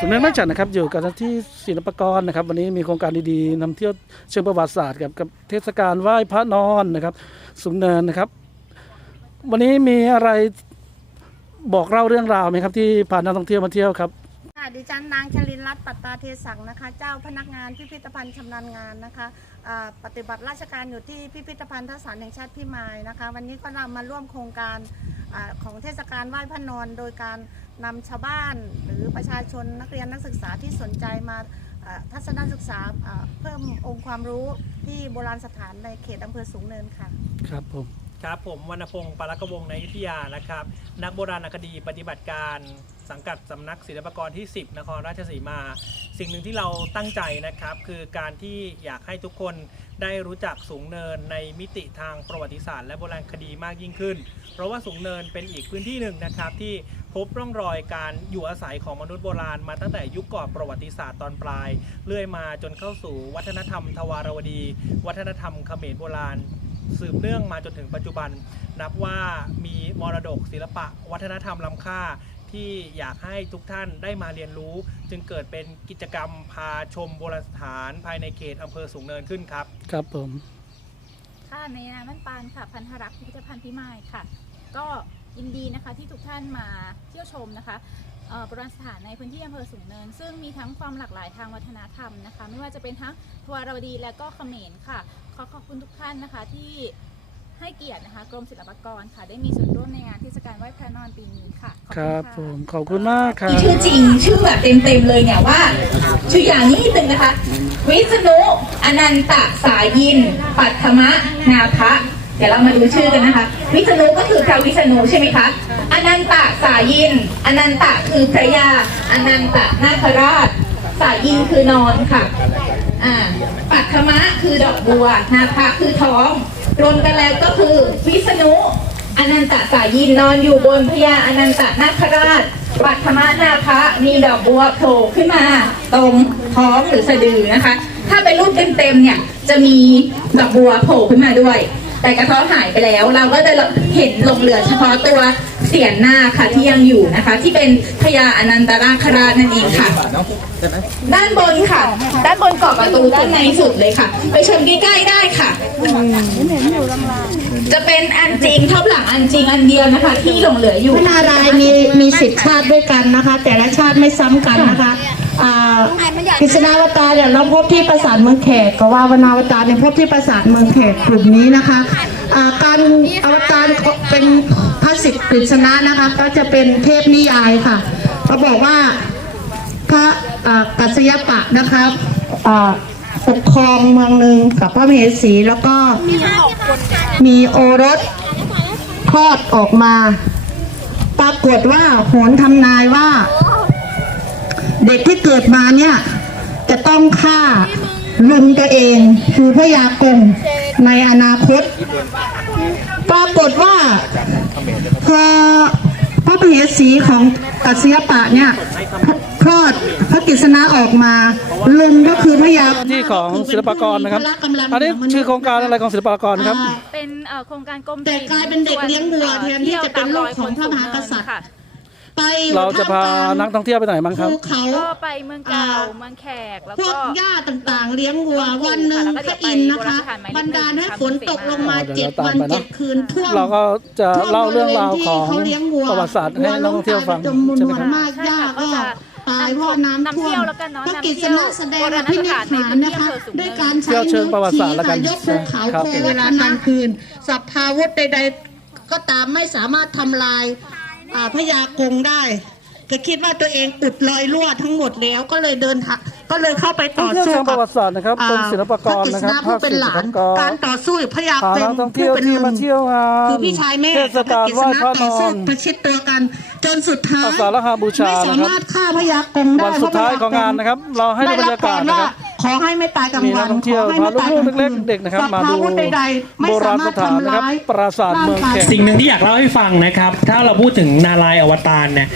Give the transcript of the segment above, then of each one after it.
สมเด็จแม่จันนะครับอยู่กับที่ศิลปากรนะครับ วันนี้มีโครงการดีๆนำเที่ยวเชิงประวัติศาสตร์กับกับเทศกาลไหว้พระนอนนะครับสูงเนินนะครับ วันนี้มีอะไรบอกเล่าเรื่องราวไหมครับ ที่พานนักท่องเที่ยวมาเที่ยวครับค่ะดิฉันนางชลินรัตน์ปัตตาเทสังนะคะ เจ้าพนักงานพิพิธภัณฑ์ชำนาญงานนะคะปฏิบัติราชการอยู่ที่พิพิธภัณฑ์ทศานแห่งชาติพิมายนะคะ วันนี้ก็นำมาร่วมโครงการ ของเทศกาลไหว้พระนอนโดยการนำชาวบ้าน หรือประชาชนนักเรียนนักศึกษาที่สนใจมาอ่าทัศนศึกษาอ่าเพิ่มองค์ความรู้ที่โบราณสถานในเขตอำเภอสูงเนินค่ะ ครับผมครับผมวรรณพงศ์ปารักวงศ์ในอยุธยานะครับ นักโบราณคดีปฏิบัติการ สังกัดสำนักศิลปากรที่ 10 นครราชสีมา สิ่งหนึ่งที่เราตั้งใจนะครับ คือการที่อยากให้ทุกคนได้รู้จักสูงเนินในมิติทางประวัติศาสตร์และโบราณคดีมากยิ่งขึ้น เพราะว่าสูงเนินเป็นอีกพื้นที่หนึ่งนะครับ ที่พบร่องรอยการอยู่อาศัยของมนุษย์โบราณมาตั้งแต่ยุคก่อนประวัติศาสตร์ตอนปลายเรื่อยมาจนเข้าสู่วัฒนธรรมทวารวดี วัฒนธรรมเขมรโบราณสืบเนื่องมาจนถึงปัจจุบัน นับว่ามีมรดกศิลปะ วัฒนธรรมล้ำค่า ที่อยากให้ทุกท่านได้มาเรียนรู้ จึงเกิดเป็นกิจกรรมพาชมโบราณสถานภายในเขตอำเภอสูงเนินขึ้นครับ ครับผม ค่ะในนามมันปานค่ะ พันธรักษ์พิพิธภัณฑ์พิมายค่ะ ก็ยินดีนะคะที่ทุกท่านมาเที่ยวชมนะคะเอ่อโบราณสถานในพื้นที่อำเภอสูงเนิน ซึ่งมีทั้งความหลากหลายทางวัฒนธรรมนะคะ ไม่ว่าจะเป็นทั้งทวารวดีและก็เขมรค่ะ ขอขอบคุณทุกท่านนะคะที่ ให้เกียรตินะคะกรมศิลปากรค่ะ ได้มีส่วนร่วมในงานเทศกาลไหว้พระนอนปีนี้ค่ะขอครับณะผมขอบคุณมากครับ ชื่อจริงชื่อแบบเต็มๆเลยเนี่ยว่า ชื่ออย่างนี้ตึงนะคะ วิษณุอนันตสายิน ปัทมะนาภะเดี๋ยวเรามาดูชื่อกันนะคะ วิษณุก็คือพระวิษณุใช่ไหมคะอนันตสายิน อนันตคือพระยาอนันตนาคราช สายินคือนอนค่ะ อ่าปัทมะคือดอกบัว นาภะคือท้อง รวมกันแล้วก็คือวิษณุอนันตสายินนอนอยู่บนพญาอนันตนาคราชปัทมนาภะมีดอกบัวโผล่ขึ้นมาตรงท้องหรือสะดือนะคะ ถ้าเป็นรูปเต็มๆเนี่ยจะมีดอกบัวโผล่ขึ้นมาด้วย แต่กระเท้อหายไปแล้ว เราก็จะเห็นหลงเหลือเฉพาะตัว เสียนหน้าค่ะที่ยังอยู่นะคะ ที่เป็นพญาอนันตนาคราชนั่นเองค่ะ ด้านบนค่ะ ด้านบนเกาะประตูด้านในสุดเลยค่ะ ไปชมใกล้ๆได้ค่ะ จะเป็นอันจริงเท่าหลังอันจริงอันเดียวนะคะ ที่หลงเหลืออยู่ พระนารายณ์มีมีสิบชาติด้วยกันนะคะ แต่ละชาติไม่ซ้ำกันนะคะอ่ากฤษณาวตารเนี่ยเราพบที่ปราสาทเมืองแขกก็ว่าวนาวตารเนี่ยพบที่ปราสาทเมืองแขกกลุ่มนี้นะคะ การอวตารเป็นพระสิทธิ์กฤษณะนะคะ ก็จะเป็นเทพนิยายค่ะเขาบอกว่าพระกัสยปะนะคะอ่าปกครองเมืองหนึ่งกับพระมเหสีแล้วก็มีโอรสคลอดออกมา ปรากฏว่าโหนทำนายว่า เด็กที่เกิดมาเนี่ย จะต้องฆ่าลุงตัวเองคือพระยากง ในอนาคต ปรากฏว่าพอพระมเหสีของกัสสยปะเนี่ยคลอดพระกฤษณะออกมาลุงก็คือพระยาที่ของศิลปากรนะครับอันนี้คือโครงการอะไรของศิลปากรครับอ่าเป็นเอ่อโครงการกรมแต่ศิลป์กลายเป็นเด็กเลี้ยงวัวส่แทนที่จะเป็นลูกของพระมหากษัตริย์ค่ะ ไปเราจะพานักท่องเที่ยวไปไหนบ้างครับภูเขา ก็ไปเมืองเก่าอ่า เมืองแขกแล้วพวก็ กหญ้าต่างๆ เลี้ยงวัววันหนึ่งแล้วก็พเดี๋ระยวอินทร์ไปนะคะโบราณสถานหมายเลขบันดาลให้หนึ่งฝนตกลงมาเดี๋เจ็ยวดเราตามวันไปเนอะเจ็ดคืนท่วม เราก็จะท่วมเล่าเรื่องราวบริเวณของที่เขาเลี้ยงวัวประวัติศาสตร์ให้นักท่องเที่ยวฟังจำนวนใช่ไหมครับ มากหญ้าก็ใช่ค่ะตายเพราะน้ำนำท่วเที่มยวแล้วกันเนาะพระนำกิเที่ษยวณะแสดงโบอราณภิสนิถานหารในพื้นที่นะคะอำเภอสูงเนินด้วยการเที่ใช้ยวเชิงประวัติศาสตร์แล้วกันยกภูเขาครับโคเวลากลางคืน สัพพาวุธใดๆ ก็ตามไม่สามารถทำลายอ่า พญากงได้ก็คิดว่าตัวเองอุดรอยรั่วทั้งหมดแล้วก็เลยเดินทางก็เลยเข้าไปต่อเที่ยวสู้เชิงปกับระวัติศาสตร์นะครับกรมศิลปากรนะครับพระกฤษณะผู้เป็นหลานภาคศิลปากรการต่อสู้กับพญาพาเป็นนักท่องเที่ยวผู้เป็นที่ลุมางเที่ยวงานคือพี่ชายแม่เทศกาลไหว้พระนต่ออสู้นประชิดตัวกัน จนสุดท้ายอาสาฬหบูชาไม่สามารถฆ่าพญากงได้วันสุดท้ายของงานนะครับ เราให้ดูบรรยากาศนะครับ ขอให้ไม่ตายกลางมีวันันกท่องเที่ยวขอให้พาไม่ตายลูกกลางๆเล็กคืนๆเด็กนะครับสัพมาพดูวุธใดๆไม่โบราสาณมารสถถานทำนะครับร้ายปราสาทเมืองแขกสิ่งหนึ่งที่อยากเล่าให้ฟังนะครับ ถ้าเราพูดถึงนารายณ์อวตารเนี่ย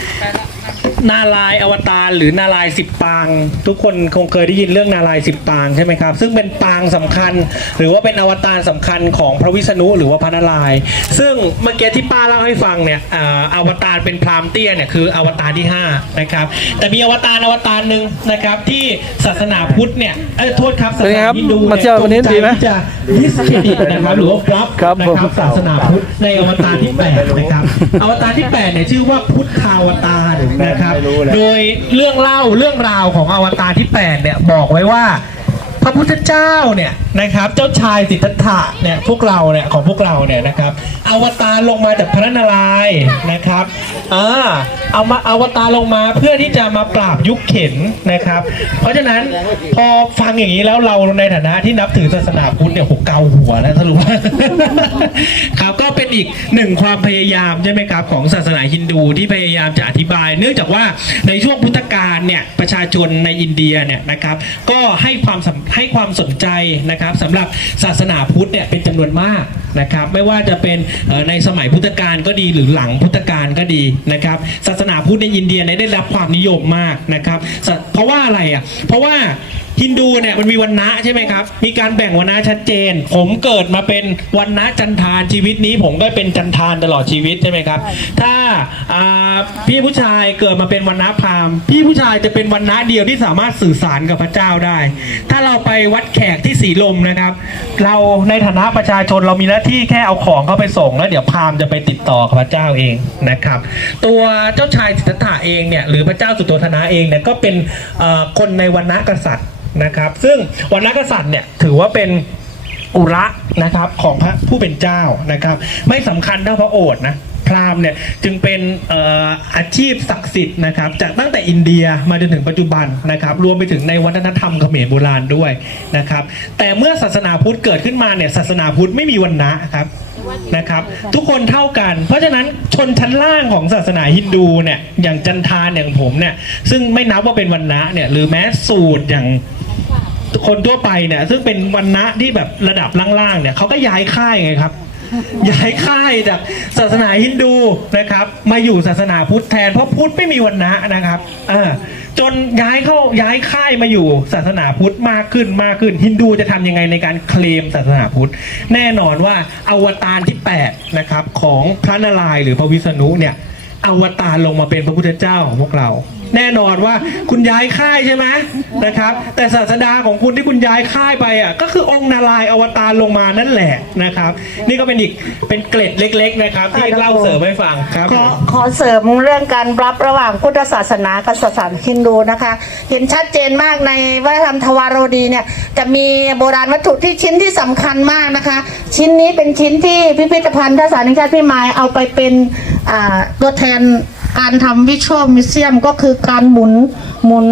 นารายณ์อวตารหรือนารายณ์สิบปาง ทุกคนคงเคยได้ยินเรื่องนารายณ์สิบปางใช่ไหมครับ ซึ่งเป็นปางสำคัญ หรือว่าเป็นอวตารสำคัญของพระวิษณุหรือว่าพระนารายณ์ซึ่งเมื่อกี้ที่ป้าเล่าให้ฟังเนี่ยอ่าอวตารเป็นพราหมณ์เตี้ยเนี่ยคืออวตารที่ห้านะครับแต่มีอวตารอวตารหนึ่งนะครับที่ศาสนาพุทธเนี่ยเอ้ยโทษครับศาเป็นสไงนาครับฮินดูมาเที่ยววันนี้ดีไหมจงใจที่จะดิสเครดิตนะครับหรือว่าบล็อกครับนะผมครับศาสนาพุทธในอวตารที่8นะครับอวตารที่8เนี่ยชื่อว่าพุทธาวตารนะครับโดยเรื่องเล่าเรื่องราวของอวตารที่ 8 เนี่ย บอกไว้ว่า พระพุทธเจ้าเนี่ย นะครับ เจ้าชายสิทธัตถะเนี่ยพวกเราเนี่ยของพวกเราเนี่ยนะครับอวตารลงมาจากพระนารายณ์นะครับอ่าเอามาอวตารลงมาเพื่อที่จะมาปราบยุคเข็นนะครับ เพราะฉะนั้นพอฟังอย่างนี้แล้วเราในฐานะที่นับถือศาสนาพุทธเนี่ยหกเกาหัวนะสรุปว่าครับก็เป็นอีกหนึ่งความพยายามใช่ไหมครับของศาสนาฮินดูที่พยายามจะอธิบาย เนื่องจากว่าในช่วงพุทธกาลเนี่ยประชาชนในอินเดียเนี่ยนะครับก็ให้ความให้ความสนใจนะครับสำหรับศาสนาพุทธเนี่ยเป็นจำนวนมากนะครับ ไม่ว่าจะเป็นในสมัยพุทธกาลก็ดีหรือหลังพุทธกาลก็ดีนะครับ ศาสนาพุทธในอินเดียเนี่ยได้รับความนิยมมากนะครับ เพราะว่าอะไรอะเพราะว่า ฮินดูเนี่ยมันมีวันนะใช่ไหมครับ มีการแบ่งวันนะชัดเจน ผมเกิดมาเป็นวันนะจันทานชีวิตนี้ผมก็เป็นจันทานตลอดชีวิตใช่ไหมครับ ถ้าอ่าพี่ผู้ชายเกิดมาเป็นวันนะพราหมณ์พี่ผู้ชายจะเป็นวันนะเดียวที่สามารถสื่อสารกับพระเจ้าได้ ถ้าเราไปวัดแขกที่สีลมนะครับ เราในฐานะประชาชนเรามีหน้าที่แค่เอาของเข้าไปส่งแล้วเดี๋ยวพราหมณ์จะไปติดต่อกับพระเจ้าเองนะครับ ตัวเจ้าชายสิทธัตถะเองเนี่ยหรือพระเจ้าสุโธธนะเองเนี่ยก็เป็นเอ่อคนในวันนะกษัตริย์นะครับ ซึ่งวันนักษัตริย์เนี่ยถือว่าเป็นอุระนะครับของพระผู้เป็นเจ้านะครับ ไม่สำคัญเท่าพระโอษฐ์นะพราหมณ์เนี่ยจึงเป็นเอ่ออาชีพศักดิ์สิทธิ์นะครับ จากตั้งแต่อินเดียมาจนถึงปัจจุบันนะครับ รวมไปถึงในวัฒนธรรมเขมรโบราณด้วยนะครับ แต่เมื่อศาสนาพุทธเกิดขึ้นมาเนี่ยศาสนาพุทธไม่มีวันนะครับนะครับทุกคนเท่ากัน เพราะฉะนั้นชนชั้นล่างของศาสนาฮินดูเนี่ยอย่างจันทานอย่างผมเนี่ยซึ่งไม่นับว่าเป็นวันนะเนี่ยหรือแม้สูตรอย่าง คนทั่วไปเนี่ยซึ่งเป็นวันนะที่แบบระดับล่างๆเนี่ยเขาก็ย้ายค่ายไงครับย้ายค่ายจากศาสนาฮินดูนะครับ มาอยู่ศาสนาพุทธแทนเพราะพุทธไม่มีวันนะนะครับเออจนย้ายเข้าย้ายค่ายมาอยู่ศาสนาพุทธมากขึ้นมากขึ้น ฮินดูจะทำยังไงในการเคลมศาสนาพุทธ แน่นอนว่าอวตารที่8นะครับของพระนารายณ์หรือพระวิษณุเนี่ยอวตารลงมาเป็นพระพุทธเจ้าของพวกเรา แน่นอนว่าคุณย้ายค่ายใช่ไหมนะครับ แต่ศาสดาของคุณที่คุณย้ายค่ายไปอะก็คือองค์นารายณ์อวตารลงมานั่นแหละนะครับ นี่ก็เป็นอีกเป็นเกล็ดเล็ก ๆ นะครับ ที่เล่าเสริมให้ฟังครับขอขอเสริมเรื่องการรับระหว่างพุทธศาสนากับศาสนาฮินดูนะคะ เห็นชัดเจนมากในวัฒนธรรมทวารวดีเนี่ยจะมีโบราณวัตถุที่ชิ้นที่สำคัญมากนะคะ ชิ้นนี้เป็นชิ้นที่พิพิธภัณฑ์ทศาสนิกชาติพิมายเอาไปเป็นอ่าตัวแทน การทำวิชวลมิวเซียมก็คือการหมุนหมุน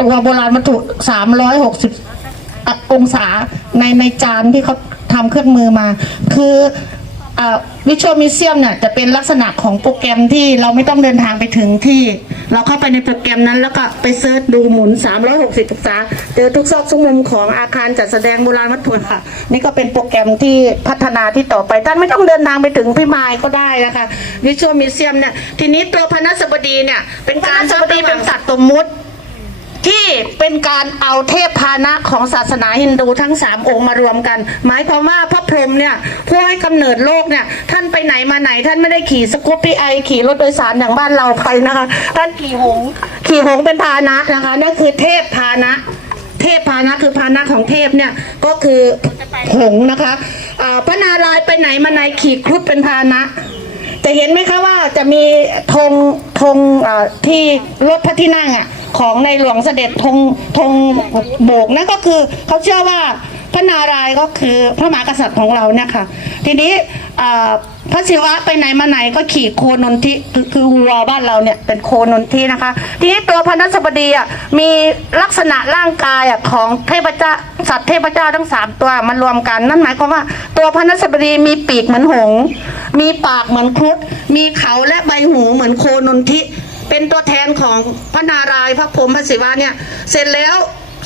ตัวโบราณวัตถุ 360 องศาในในจานที่เขาทำเครื่องมือมา คือ วิชวลมิเซียมเนี่ยจะเป็นลักษณะของโปรแกรมที่เราไม่ต้องเดินทางไปถึงที่ เราเข้าไปในโปรแกรมนั้น แล้วก็ไปเซิร์ชดูหมุน 360องศาเจอทุกซอกทุกมุมของอาคารจัดแสดงโบราณวัตถุค่ะ นี่ก็เป็นโปรแกรมที่พัฒนาที่ต่อไป ท่านไม่ต้องเดินทางไปถึงพิมายก็ได้นะคะวิชวลมิเซียมเนี่ยทีนี้ตัวพระนัสบดีเนี่ยเป็นการสบดีเป็นสัตว์สมมุติ ที่เป็นการเอาเทพพานะของศาสนาฮินดูทั้งสามองค์มารวมกัน หมายความว่าพระพรหมเนี่ยผู้ให้กำเนิดโลกเนี่ยท่านไปไหนมาไหน ท่านไม่ได้ขี่สกูปปี้ไอขี่รถโดยสารอย่างบ้านเราไปนะคะท่านขี่หงขี่หงเป็นพานะนะคะนั่นคือเทพพานะ เทพพานะคือพานะของเทพเนี่ยก็คือหงนะคะอ่าพระนารายณ์ไปไหนมาไหนขี่ครุฑเป็นพานะแต่เห็นไหมคะว่าจะมีธงธงที่รถพระที่นั่งอะ ของในหลวงเสด็จธงธงโบกนั่นก็คือเขาเชื่อว่าพระนารายณ์ก็คือพระมหากษัตริย์ของเราเนี่ยค่ะ ทีนี้พระศิวะไปไหนมาไหนก็ขี่โคนนทิคือคือวัวบ้านเราเนี่ยเป็นโคนนทินะคะ ทีนี้ตัวพระนัสบดีอะมีลักษณะร่างกายอะของเทพเจ้าสัตว์เทพเจ้าทั้งสามตัวมารวมกันนั่นหมายความว่า ตัวพระนัสบดีมีปีกเหมือนหง มีปากเหมือนครุฑมีเขาและใบหูเหมือนโคนนทิ เป็นตัวแทนของพระนารายณ์พระพรหมพระศิวะเนี่ย เสร็จแล้ว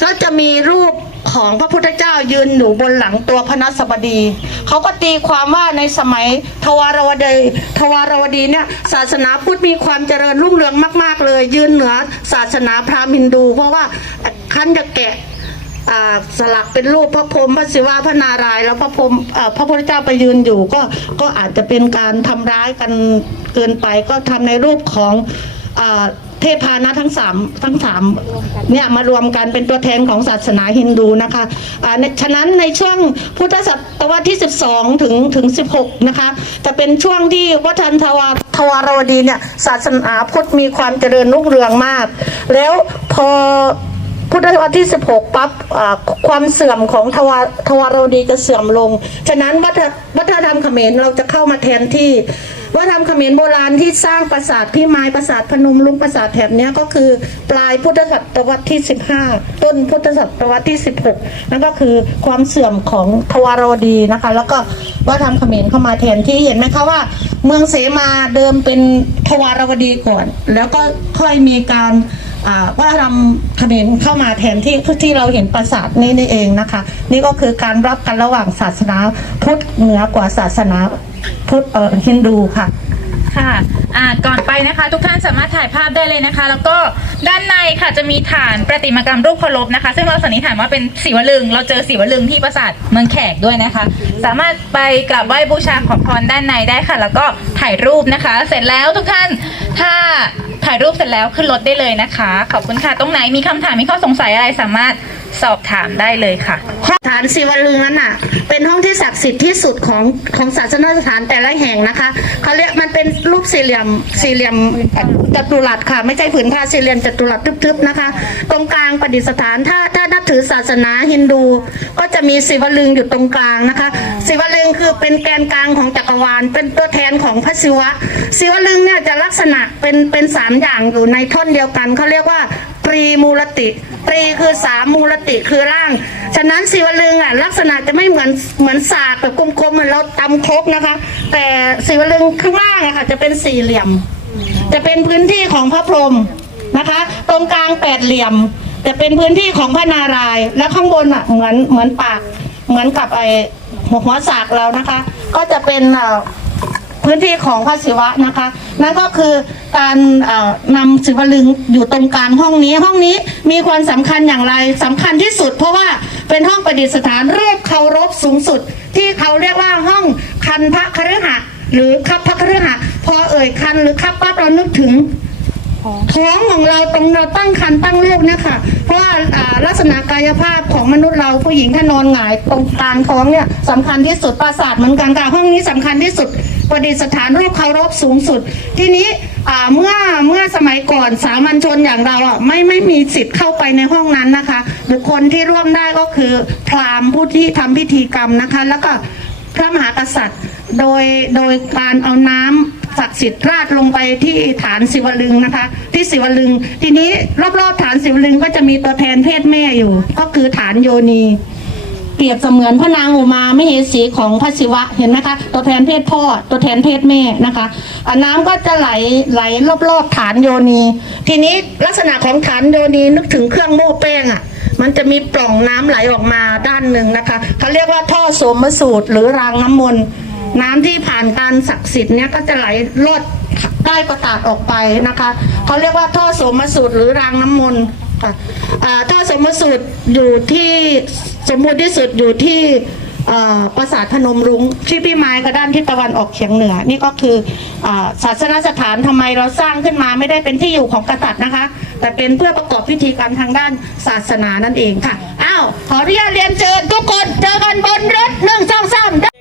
ก็จะมีรูปของพระพุทธเจ้ายืนอยู่บนหลังตัวพระนสบดี เขาก็ตีความว่าในสมัยทวารวดีทวารวดีเนี่ยศาสนาพุทธมีความเจริญรุ่งเรืองมาก ๆ เลย ยืนเหนือศาสนาพราหมณ์ฮินดู เพราะว่าขั้นจะแกะสลักเป็นรูปพระพรหมพระศิวะพระนารายณ์แล้วพระพรหมพระพุทธเจ้าไปยืนอยู่ก็ก็อาจจะเป็นการทำร้ายกันเกินไปก็ทำในรูปของ เทพานะทั้งสามทั้งสามเนี่ยมารวมกันเป็นตัวแทนของศาสนาฮินดูนะคะอ่าในฉะนั้นในช่วงพุทธศตวรรษที่ 12 ถึงถึง 16 นะคะ จะเป็นช่วงที่วัฒนทวารทวารวดีเนี่ยศาสนาพุทธมีความเจริญรุ่งเรืองมาก แล้วพอ พุทธศตวรรษที่ 16 ปั๊บความเสื่อมของทวารทวารวดีจะเสื่อมลง ฉะนั้นวัฒนธรรมเขมรเราจะเข้ามาแทนที่วัฒนธรรมเขมรโบราณที่สร้างปราสาทพิมายปราสาทพนมลุงปราสาทแถบนี้ก็คือปลายพุทธศตวรรษที่ 15 ต้นพุทธศตวรรษที่ 16 นั่นก็คือความเสื่อมของทวารวดีนะคะ แล้วก็วัฒนธรรมเขมรเข้ามาแทนที่เห็นไหมคะว่า เมืองเสมาเดิมเป็นทวารวดีก่อน แล้วก็ค่อยมีการ ว่าทำเขมรเข้ามาแทนที่ที่เราเห็นปราสาทนี้นี่เองนะคะ นี่ก็คือการรับกันระหว่างศาสนาพุทธเหนือกว่าศาสนาพุทธเออฮินดูค่ะค่ะอ่าก่อนไปนะคะทุกท่านสามารถถ่ายภาพได้เลยนะคะ แล้วก็ด้านในค่ะจะมีฐานประติมากรรมรูปเคารพนะคะ ซึ่งเราสันนิษฐานว่าเป็นศิวลึง เราเจอศิวลึงที่ปราสาทเมืองแขกด้วยนะคะ สามารถไปกราบไหว้บูชาขอพรด้านในได้ค่ะ แล้วก็ถ่ายรูปนะคะ เสร็จแล้วทุกท่านถ้า ถ่ายรูปเสร็จแล้วขึ้นรถได้เลยนะคะ ขอบคุณค่ะ ตรงไหนมีคำถามมีข้อสงสัยอะไรสามารถ สอบถามได้เลยค่ะ ห้องฐานศิวลึงนั้นน่ะ เป็นห้องที่ศักดิ์สิทธิ์ที่สุดของของศาสนสถานแต่ละแห่งนะคะเขาเรียกมันเป็นรูปสี่เหลี่ยมสี่เหลี่ยมจัตุรัสค่ะ ไม่ใช่ผืนผ้าสี่เหลี่ยมจัตุรัสทึบๆนะคะ ตรงกลางประดิษฐานถ้าถ้านับถือศาสนาฮินดู ก็จะมีศิวลึงอยู่ตรงกลางนะคะศิวลึงคือเป็นแกนกลางของจักรวาล เป็นตัวแทนของพระศิวะศิวลึงเนี่ยจะลักษณะเป็นเป็นสามอย่างอยู่ในท่อนเดียวกันเขาเรียกว่า ตรีมูลติ ตรีคือสามมูลติคือร่าง ฉะนั้นศิวลึงอะลักษณะจะไม่เหมือนเหมือนสากแบบกลมๆเหมือนเราตำครกนะคะ แต่ศิวลึงข้างล่างอะค่ะจะเป็นสี่เหลี่ยม จะเป็นพื้นที่ของพระพรหมนะคะ ตรงกลางแปดเหลี่ยม จะเป็นพื้นที่ของพระนารายณ์และข้างบนอะเหมือนเหมือนปากเหมือนกับไอหัวหัวสากเรานะคะ ก็จะเป็นเอ่อ พื้นที่ของพระศิวะนะคะ นั่นก็คือการเอ่อนำศิวลึงอยู่ตรงกลางห้องนี้ ห้องนี้มีความสำคัญอย่างไรสำคัญที่สุด เพราะว่าเป็นห้องประดิษฐานรูปเคารพสูงสุด ที่เขาเรียกว่าห้องคันพระคฤหะหรือคับพระคฤหะพอเอ่ยคันหรือคับปั๊บเรานึกถึงท้องของเราตรงเราตั้งครรภ์ตั้งลูกเนี่ยค่ะ เพราะว่าลักษณะกายภาพของมนุษย์เราผู้หญิงถ้านอนหงายตรงกลางท้องเนี่ยสำคัญที่สุดปราสาทเหมือนกันค่ะห้องนี้สำคัญที่สุด ประดิษฐานรูปเคารพสูงสุด ทีนี้เมื่อเมื่อสมัยก่อนสามัญชนอย่างเราอะไม่ไม่มีสิทธิ์เข้าไปในห้องนั้นนะคะ บุคคลที่ร่วมได้ก็คือ พราหมณ์ผู้ที่ทำพิธีกรรมนะคะ แล้วก็พระมหากษัตริย์โดยโดยการเอาน้ำศักดิ์สิทธิ์ราดลงไปที่ฐานศิวลึงนะคะ ที่ศิวลึง ทีนี้รอบๆฐานศิวลึงก็จะมีตัวแทนเพศแม่อยู่ ก็คือฐานโยนี เปรียบเสมือนพระนางอุมาไม่เหสีของพระศิวะเห็นไหมคะตัวแทนเพศพ่อตัวแทนเพศแม่นะคะอะน้ำก็จะไหลไหลรอบๆฐานโยนี ทีนี้ลักษณะของฐานโยนีนึกถึงเครื่องโม้แป้งอะมันจะมีปล่องน้ำไหลออกมาด้านหนึ่งนะคะเขาเรียกว่าท่อโสมสูตรหรือรางน้ำมนต์น้ำที่ผ่านการศักดิ์สิทธิ์เนี่ยก็จะไหลลอดใต้ประตาดออกไปนะคะเขาเรียกว่าท่อโสมสูตรหรือรางน้ำมนต์ ค่ะอ่าท่อโสมสูตรอยู่ที่สมบูรณ์ที่สุดอยู่ที่ปราสาทพนมรุ้งที่พี่ไม้ก็ด้านทิศตะวันออกเฉียงเหนือ นี่ก็คือศาสนสถานทำไมเราสร้างขึ้นมาไม่ได้เป็นที่อยู่ของกษัตริย์นะคะ แต่เป็นเพื่อประกอบพิธีกรรมทางด้านศาสนานั่นเองค่ะอ้าวขออนุญาตเรียนเชิญทุกคนเจอกันบนรถหนึ่งสองสาม